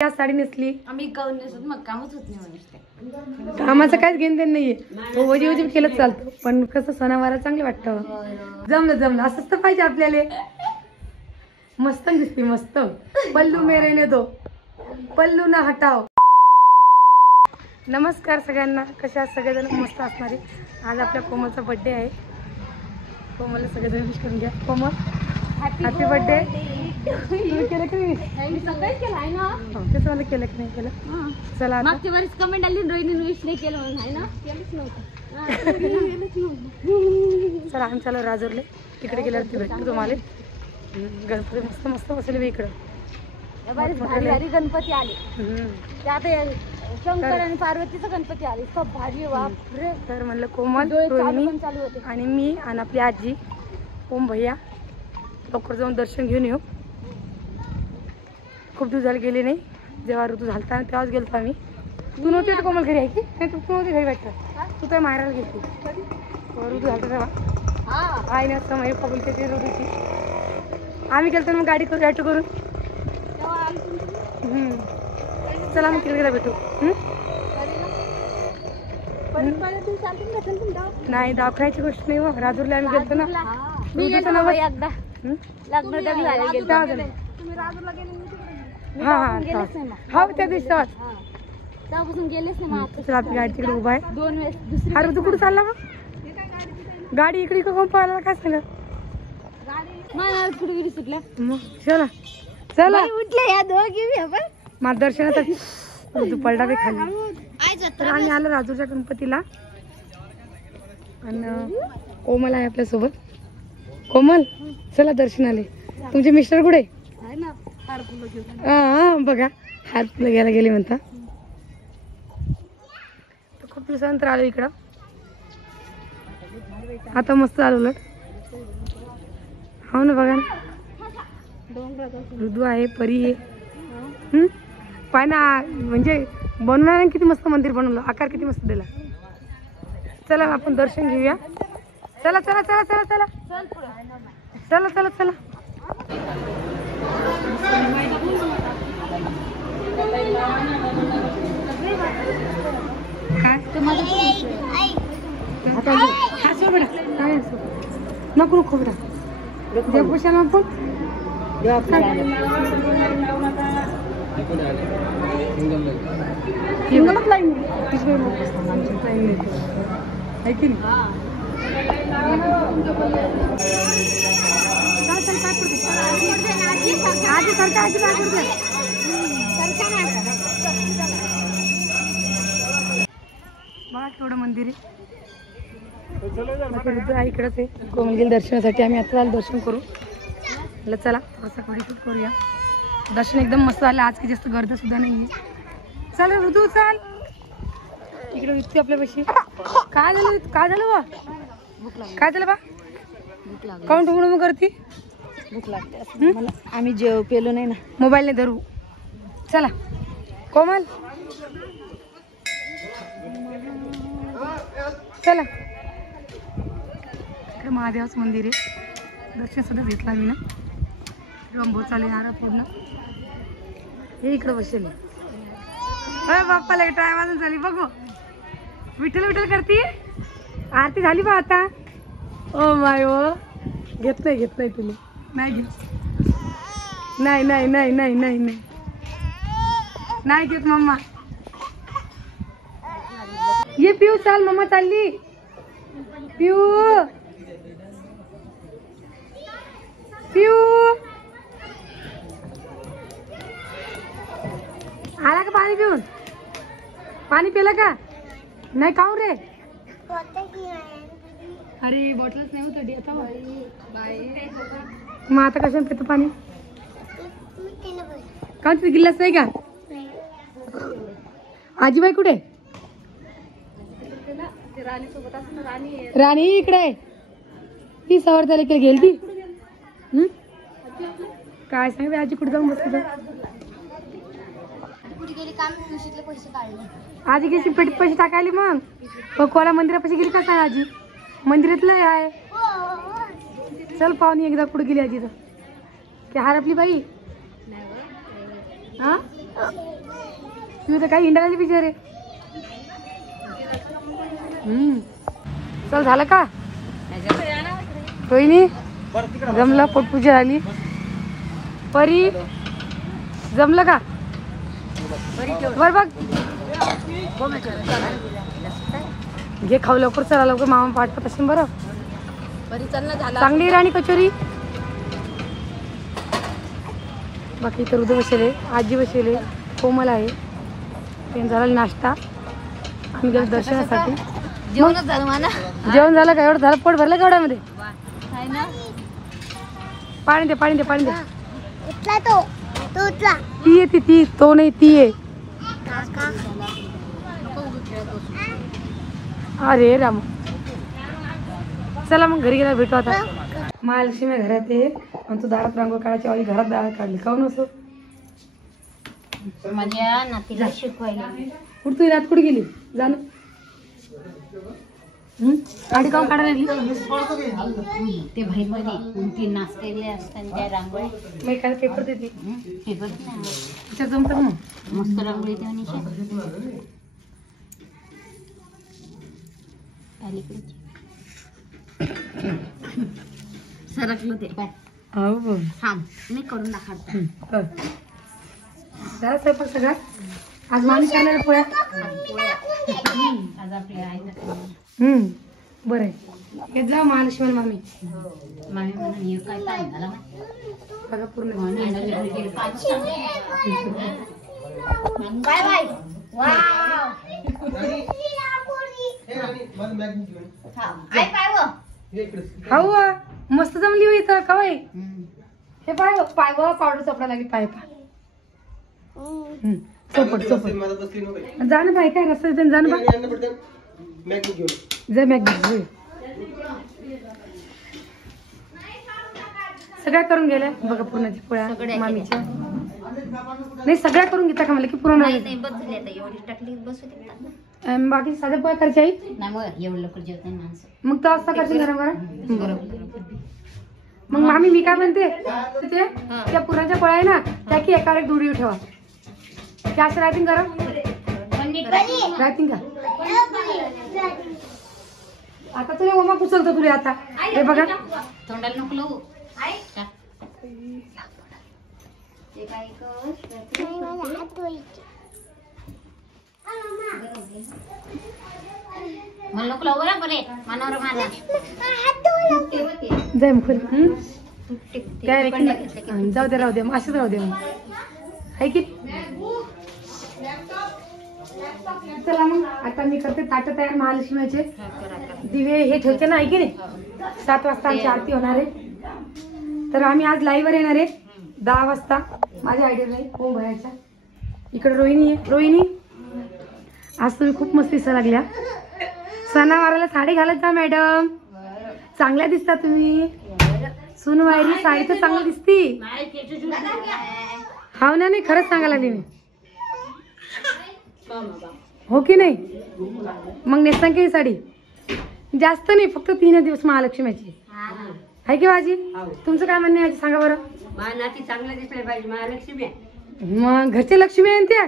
या साडी नेसली आम्ही गाऊन नेसत मग कामच होत नाही म्हणून कामाचं काहीच घेणं देणं नाहीये वजी केलं चालतं पण कसं सणावारा चांगलं वाटतं जमलं असंच तर पाहिजे आपल्याला मस्त दिसते मस्त पल्लू मेरे ने दो पल्लू ना हटाव। नमस्कार सगळ्यांना कशा सगळेजण मस्त असणारे आज आपल्या कोमलचा बर्थडे आहे कोमलला सगळेजण विश करून घ्या कोमल हॅपी बर्थडे तुम्ही केलं की नाही सगळंच केलं आहे ना तेच मला केलं की नाही केलं चला मागच्या वेळेस कमेंट आली रोहिणीने विश नाही केलं म्हणून आहे ना केलंच नव्हतं चला आम्ही चालू राजूरले तिकडे गेल्यावरती भेटतो तुम्हाला गणपती मस्त मस्त बसले इकडं भारी गणपती आले त्यात शंकर आणि पार्वतीचा गणपती आले खूप भारी बापरे तर म्हणलं कोमल रोहिणी चालू होते आणि मी आणि आपली आजी ओम भैया लवकर जाऊन दर्शन घेऊन येऊ खूप दिवस झाले गेले नाही जेव्हा ऋतू झालता तेव्हाच गेलो आम्ही तू नव्हती तर कोमल घरी आहे की नाही तू नव्हती घरी वाटतं तू तर मारायला गेली ऋतू झालता तेव्हा आई नसतं मग पबल त्याची ऋतूची आम्ही गेलो मग गाडी करू ॲटो करून चला मग तिकडे गेला भेटू नाही दाखवायची गोष्ट नाही मग राजूरला आम्ही गेलतो ना एकदा लग्न हा त्या दिवशी त्यापासून गेलेच नाही आपली गाडी तिकडे उभा आहे 2 वेळेस अरे तू कुठे चालला मग गाडी इकडे कोण पाहायला काय सांगा कुठे गेली सुटल्या मग चला चला उठले या दोघी माझ्या दर्शनाचा तू पलटा बी खाली तर आम्ही आलो राजूरच्या गणपतीला आणि कोमल आहे आपल्यासोबत कोमल चला दर्शनाले तुमचे मिस्टर कुठे हा बघा हार फुलं घ्यायला गेले म्हणता खूप दिवसानंतर आलो इकडं आता मस्त आलो उलट हो ना बघा ना ऋतू आहे परी आहे पाय ना म्हणजे बनवणार किती मस्त मंदिर बनवलं आकार किती मस्त दिला चला आपण दर्शन घेऊया चला चला चला चला चला चला चला चला नको नको बेटा देवपूषाला आपण सिंगलच लाईन आहे की नाही आधी सरका आधी बघा केवढं मंदिर आहे इकडंच आहे कोमल दर्शनासाठी आम्ही आता आलो दर्शन करू म्हटलं चला थोडंसं व्हिडिओ शूट करूया दर्शन एकदम मस्त झालं आज काही जास्त गर्दी सुद्धा नाही आहे चल ऋतू चाल इकडे इतकी आपल्यापाशी काय झालं बा काय झालं बा काउंट म्हणून करते भूक लागते आम्ही जेव पेलो नाही ना मोबाईलने धरू चला कोमल चला इकडे महादेवाचं मंदिर आहे दर्शन सुद्धा घेतला मी ना रंभो चाले नारळ पूर्ण हे इकडे बसेल बाप्पाला टाय वाजून झाली बघू विठ्ठल विठ्ठल करते आरती झाली बा आता ओ माय ओ घेत नाही तुम्ही नाही घेत नाही नाही नाही नाही नाही नाही नाही घेत मम्मा ये पिऊ चाल मम्मा चालली पिऊ पिऊ आला का पाणी पिऊन पाणी पिलं का नाही खाऊ रे अरे बॉटलच नाही होत आता मग आता कशाने पितो पाणी का तुझी गिल्लास नाही का आजीबाई कुठे राणी इकडे ती सवार त्याला गेली ती काय सांग आजी कुठे जाऊन बसत आजी कशी पेटीत पैसे टाकायले मग कोला मंदिरापाशी गेली का सांग आजी मंदिरातलं आहे चल पाहुणी एकदा कुठे गेली आजी तर की हरपली बाई हा तू तर काही इंटरनेट बिचार आहे. चल झालं का रोहिणी? जमलं पोटपूजा झाली. परी जमलं का? बर बघ घे खाऊ लवकर. चला लवकर मामा पाठवत असेल. बरं चांगली राणी कचोरी. बाकी तर उद्या बसेले, आजी बसेले, कोमल आहे. ते झालं नाश्ता. आम्ही गेलो दर्शनासाठी. जेवणच झालं मला. जेवण झालं का? एवढं झालं? पोट भरलं का एवढ्यामध्ये? पाणी दे पाणी दे पाणी दे. ती येते ती, तो नाही ती आहे. अरे राम. चला मग घरी गेला भेटू आता. महालक्ष्मी घरात आहे आणि तू दारात रांगोळी काढायची वाली घरात दारात काढली काऊन असं? माझ्या नातीला शिकवायला. कुठं तुझी नात कुठे गेली? जाणं गाडी काऊन काढायला लागली? ते बाहेर मध्ये ते नाचलेले असतात त्या रांगोळ्या. मी काय पेपर देते पेपर त्याच्यात जमतं का मग? मस्त रांगोळी ते मनीषा. सरकलं ते बाय. हो थांब मी करून दाखवतो. जरा स्वयंपाक सगळा आज माणूस आला ना पोळ्या. आज आपल्या आईला बरं आहे. हे जा महालक्ष्मी मामी. मामी म्हणून काय ताण झाला बघा पूर्ण बाय बाय. हाऊ मस्त जमली होई तर कवाई. हे पाय पाय पावडर चपडा लागली पाय पा. चोपट चोपट जा ना बाय. काय रस्ता देते जा ना बाय. जा मॅग सगळ्या करून गेल्या बघा पुरणाची पोळ्या मामीच्या. नाही सगळ्या करून घेता का मला की पुरण बाकी साध्या पोळ्या करायची आई. नाही मग एवढं लवकर जेवत नाही माणसं. मग तो असता करशील घरा बरं. मग मामी मी काय म्हणते ते त्या पुरणाच्या पोळ्या आहे ना त्या की एकावर एक दुरी ठेवा. त्या असं राहतील गरम राहतील का? आता तुला ओमा कुचलतो तुला आता. हे बघा तोंडाला नको लावू. मला नको लावू बरं बरे मनावर मला. जाय मग काय जाऊ दे राहू दे मग असंच राहू दे मग आहे की. चला मग आता मी करते ताटं तयार महालक्ष्मीचे. दिवे हे ठेवते ना आहे की नाही. 7 वाजता आमची आरती होणार आहे. तर आम्ही आज लाईव्हवर येणार आहे 10 वाजता. माझ्या आयडिया नाही ओम भरायचा. इकडे रोहिणी आहे. रोहिणी आज तुम्ही खूप मस्त दिसा लागल्या. सणावाराला साडी घालत जा मॅडम. चांगल्या दिसता तुम्ही. सुनवायरी साडी तर चांगली दिसती. हाव ना. नाही खरंच सांगायला लागली मी. हो की नाही. मग नेसता की साडी जास्त नाही फक्त 3 दिवस महालक्ष्मीची आहे की माझी. तुमचं काय म्हणणं आहे सांगा बरं. नाती चांगलं दिसलं पाहिजे महालक्ष्मी. मग घरचे लक्ष्मी आहे त्या.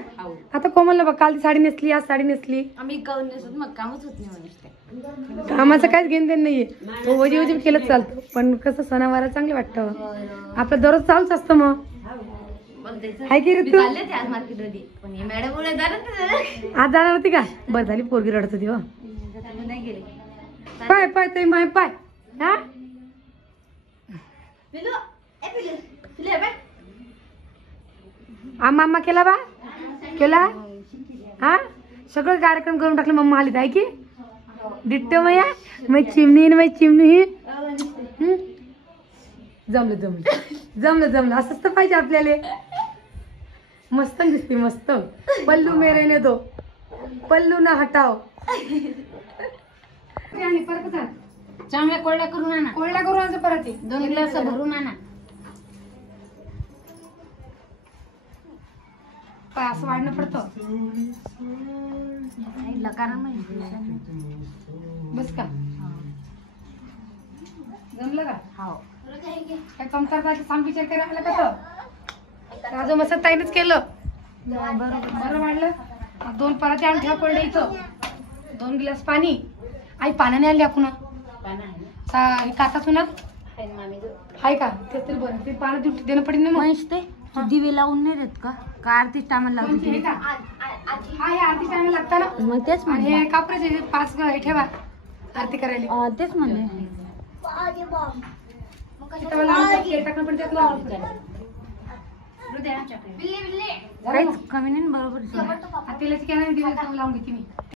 आता कोमलला बघ काल ती साडी नेसली आज साडी नेसली. आम्ही गाऊन नेसत मग कामच होत नाही. कामाचं काहीच घेणं देणं नाहीये. तो वजी वजी केलं चालतं पण कसं सणावारा चांगलं वाटतं. आपलं दररोज चालूच असतं मग हाय की ऋतू. आज जाणार होती का? बरं झाली पोरगी रडत होती. हो पाय पाय ते माय पाय. हा मामा केला बा केला. हा सगळं कार्यक्रम करून टाकलं. मम्मा आली आहे की डिट्टो मैया मै चिमणी मै चिमणी. जमलं जमलं जमलं जमलं. असंच तर पाहिजे आपल्याला. मस्त दिसते मस्त. पल्लू मेरे ने दो पल्लू ना हटाव. परत चांगल्या कोरड्या करून आणा. कोरड्या करून आणतो परत 2 ग्लास भरून आणा. पाय असं वाढणं पडतं. बस का जमलं का? हो काय कमतरता सांग विचार करायला कसं. राजू मस्त ताईनच केलं. बरं वाढलं. 2 पराठे आणून ठेवा पडले इथं. 2 गिलास पाणी. आई पाण्याने आणली आपण काचाच ना हाय का ते तरी बरं. ते पाणी देणं पडेल ना. महेश ते दिवे लावून नाही देत का आरतीच टायमाला लावते हे का हा हे आरती टायमाला लागतं ना. मग तेच आणि म्हणले हे कापराचे 5 हे ठेवा आरती करायला. तेच म्हणले टाकणं पण त्यात लावून काहीच कमी नाही बरोबर तेलाची कॅन दिवे लावून घेते मी.